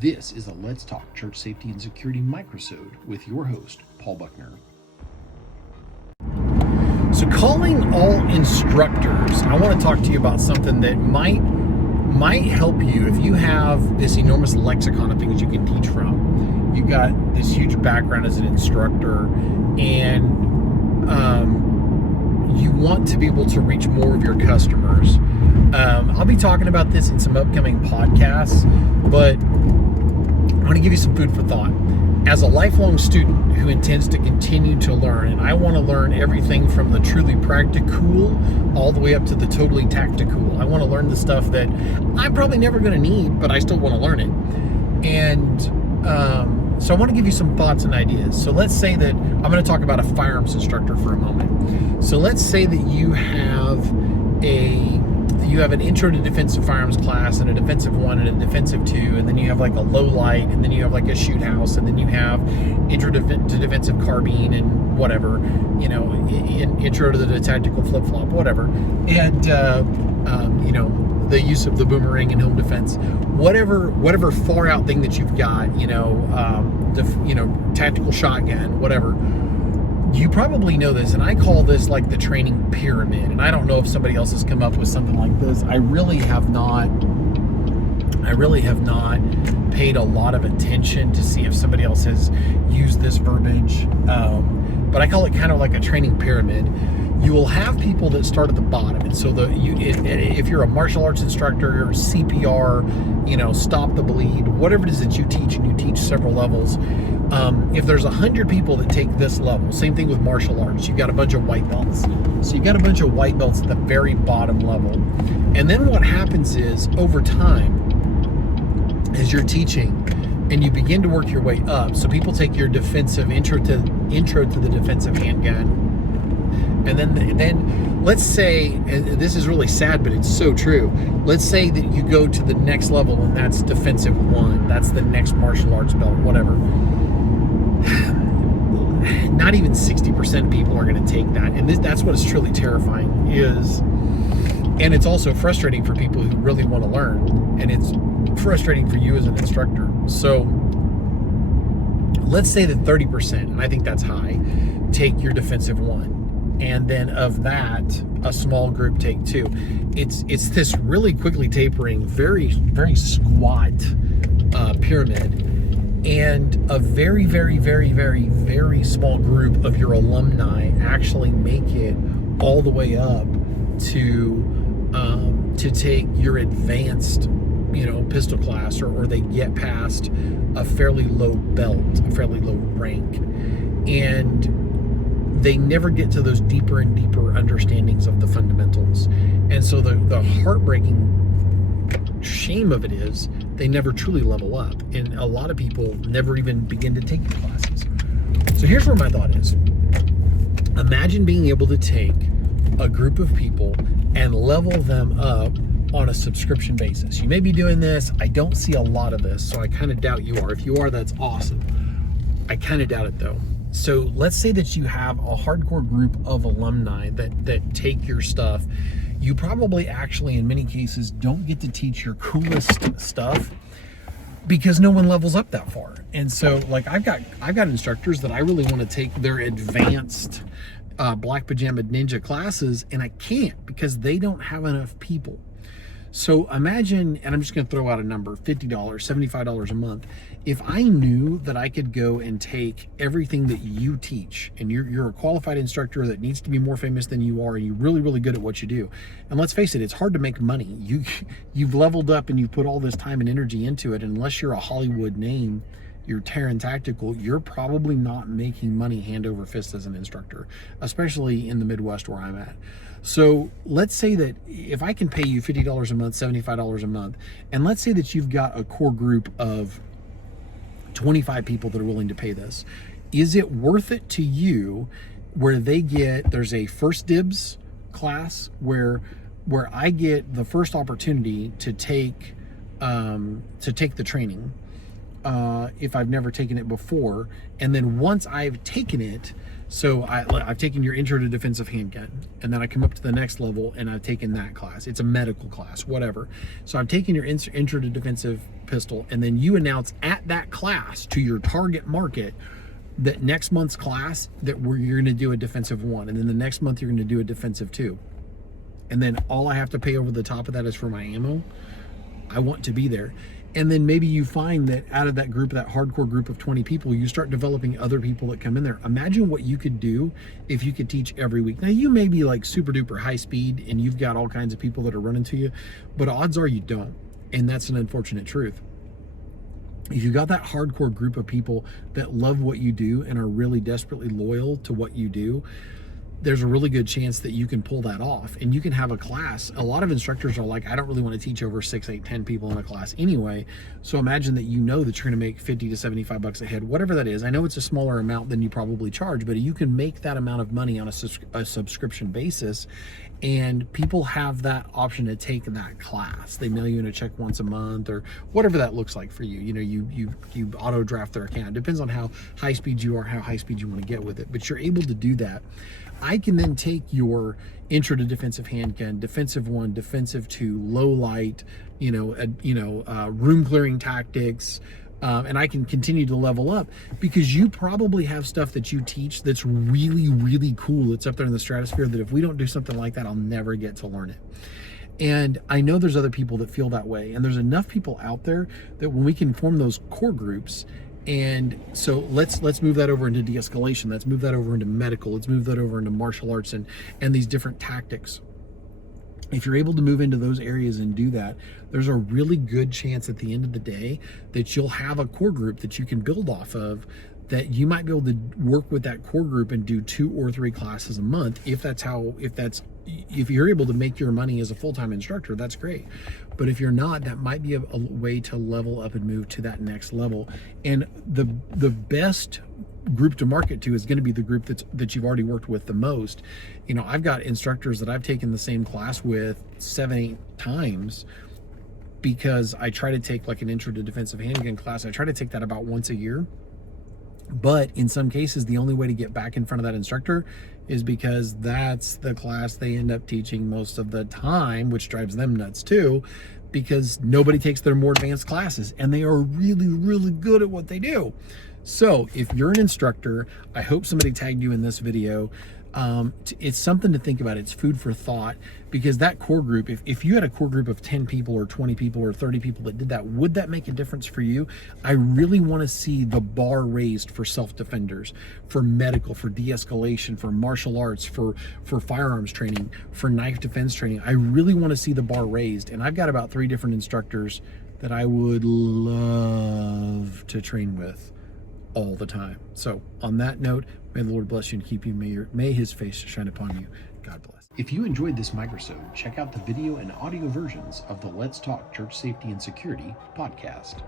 This is a Let's Talk Church Safety and Security microsode with your host, Paul Buckner. So calling all instructors, I want to talk to you about something that might help you if you have this enormous lexicon of things you can teach from. You've got this huge background as an instructor, and you want to be able to reach more of your customers. I'll be talking about this in some upcoming podcasts, but I want to give you some food for thought. As a lifelong student who intends to continue to learn, and I want to learn everything from the truly practical all the way up to the totally tactical. I want to learn the stuff that I'm probably never going to need, but I still want to learn it. And so I want to give you some thoughts and ideas. So let's say that I'm going to talk about a firearms instructor for a moment. So let's say that you have an intro to defensive firearms class and a defensive 1 and a defensive 2, and then you have like a low light, and then you have like a shoot house, and then you have intro to defensive carbine and whatever, intro to the tactical flip-flop, whatever, and the use of the boomerang in home defense, whatever far out thing that you've got, tactical shotgun, whatever. You probably know this, and I call this like the training pyramid, and I don't know if somebody else has come up with something like this. I really have not paid a lot of attention to see if somebody else has used this verbiage, but I call it kind of like a training pyramid. You will have people that start at the bottom, and so if you're a martial arts instructor or CPR, stop the bleed, whatever it is that you teach, and you teach several levels. If there's 100 people that take this level, same thing with martial arts, you've got a bunch of white belts. So you've got a bunch of white belts at the very bottom level. And then what happens is, over time, as you're teaching, and you begin to work your way up, so people take your defensive intro to the defensive handgun. And then let's say, and this is really sad, but it's so true. Let's say that you go to the next level, and that's defensive 1. That's the next martial arts belt, whatever. Not even 60% of people are going to take that. And that's what is truly terrifying is, and it's also frustrating for people who really want to learn. And it's frustrating for you as an instructor. So let's say that 30%, and I think that's high, take your defensive 1. And then of that, a small group take 2. It's this really quickly tapering, very, very squat pyramid. And a very, very, very, very, very small group of your alumni actually make it all the way up to take your advanced, pistol class, or they get past a fairly low belt, a fairly low rank. And they never get to those deeper and deeper understandings of the fundamentals. And so the heartbreaking shame of it is they never truly level up. And a lot of people never even begin to take the classes. So here's where my thought is. Imagine being able to take a group of people and level them up on a subscription basis. You may be doing this. I don't see a lot of this, so I kind of doubt you are. If you are, that's awesome. I kind of doubt it though. So let's say that you have a hardcore group of alumni that take your stuff. You probably actually, in many cases, don't get to teach your coolest stuff because no one levels up that far. And so, like, I've got instructors that I really want to take their advanced Black Pajama Ninja classes, and I can't because they don't have enough people. So imagine, and I'm just going to throw out a number, $50, $75 a month. If I knew that I could go and take everything that you teach, and you're a qualified instructor that needs to be more famous than you are, and you're really, really good at what you do. And let's face it, it's hard to make money. You've leveled up and you've put all this time and energy into it. Unless you're a Hollywood name, you're Terran Tactical, you're probably not making money hand over fist as an instructor, especially in the Midwest where I'm at. So let's say that if I can pay you $50 a month, $75 a month, and let's say that you've got a core group of 25 people that are willing to pay this, is it worth it to you where there's a first dibs class where I get the first opportunity to take the training if I've never taken it before, and then once I've taken it, So I've taken your intro to defensive handgun, and then I come up to the next level and I've taken that class. It's a medical class, whatever. So I've taken your intro to defensive pistol, and then you announce at that class to your target market that next month's class that you're going to do a defensive 1, and then the next month you're going to do a defensive 2. And then all I have to pay over the top of that is for my ammo. I want to be there. And then maybe you find that out of that group, that hardcore group of 20 people, you start developing other people that come in there. Imagine what you could do if you could teach every week. Now, you may be like super duper high speed and you've got all kinds of people that are running to you, but odds are you don't. And that's an unfortunate truth. If you've got that hardcore group of people that love what you do and are really desperately loyal to what you do, there's a really good chance that you can pull that off and you can have a class. A lot of instructors are like, I don't really want to teach over 6, 8, 10 people in a class anyway. So imagine that you know that you're going to make 50 to 75 bucks a head, whatever that is. I know it's a smaller amount than you probably charge, but you can make that amount of money on a subscription basis. And people have that option to take that class. They mail you in a check once a month or whatever that looks like for you. You know, you auto draft their account. It depends on how high speed you are, how high speed you want to get with it, but you're able to do that. I can then take your intro to defensive handgun, defensive 1, defensive 2, low light, room clearing tactics, and I can continue to level up because you probably have stuff that you teach that's really, really cool. It's up there in the stratosphere that if we don't do something like that, I'll never get to learn it. And I know there's other people that feel that way. And there's enough people out there that when we can form those core groups, and so let's move that over into de-escalation. Let's move that over into medical. Let's move that over into martial arts and these different tactics. If you're able to move into those areas and do that, there's a really good chance at the end of the day that you'll have a core group that you can build off of, that you might be able to work with that core group and do 2 or 3 classes a month. If you're able to make your money as a full-time instructor, that's great. But if you're not, that might be a way to level up and move to that next level. And the best group to market to is going to be the group that you've already worked with the most. You know, I've got instructors that I've taken the same class with 7, 8 times because I try to take like an intro to defensive handgun class. I try to take that about once a year. But in some cases, the only way to get back in front of that instructor is because that's the class they end up teaching most of the time, which drives them nuts too, because nobody takes their more advanced classes and they are really, really good at what they do. So if you're an instructor, I hope somebody tagged you in this video. It's something to think about. It's food for thought, because that core group, if you had a core group of 10 people or 20 people or 30 people that did that, would that make a difference for you? I really want to see the bar raised for self-defenders, for medical, for de-escalation, for martial arts, for firearms training, for knife defense training. I really want to see the bar raised. And I've got about 3 different instructors that I would love to train with all the time. So on that note, may the Lord bless you and keep you. May his face shine upon you. God bless. If you enjoyed this microsode, check out the video and audio versions of the Let's Talk Church Safety and Security podcast.